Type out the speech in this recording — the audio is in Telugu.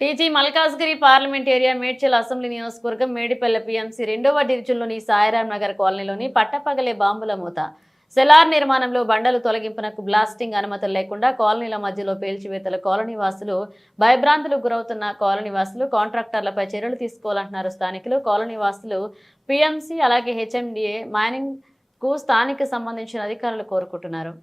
TG Malkajgiri parliament area Medchal assembly నియోజకవర్గం మేడిపల్లె పిఎంసీ రెండవ డివిజన్లోని సాయిరాం నగర్ కాలనీలోని పట్టపగలే బాంబుల మూత. సెలార్ నిర్మాణంలో బండలు తొలగింపునకు బ్లాస్టింగ్ అనుమతులు లేకుండా కాలనీల మధ్యలో పేల్చివేతల కాలనీ వాసులు భయభ్రాంతులకు గురవుతున్న కాలనీ వాసులు కాంట్రాక్టర్లపై చర్యలు తీసుకోవాలంటున్నారు స్థానికులు. కాలనీ వాసులు పిఎంసీ అలాగే హెచ్ఎండిఏ మైనింగ్కు స్థానిక సంబంధించిన అధికారులు కోరుకుంటున్నారు.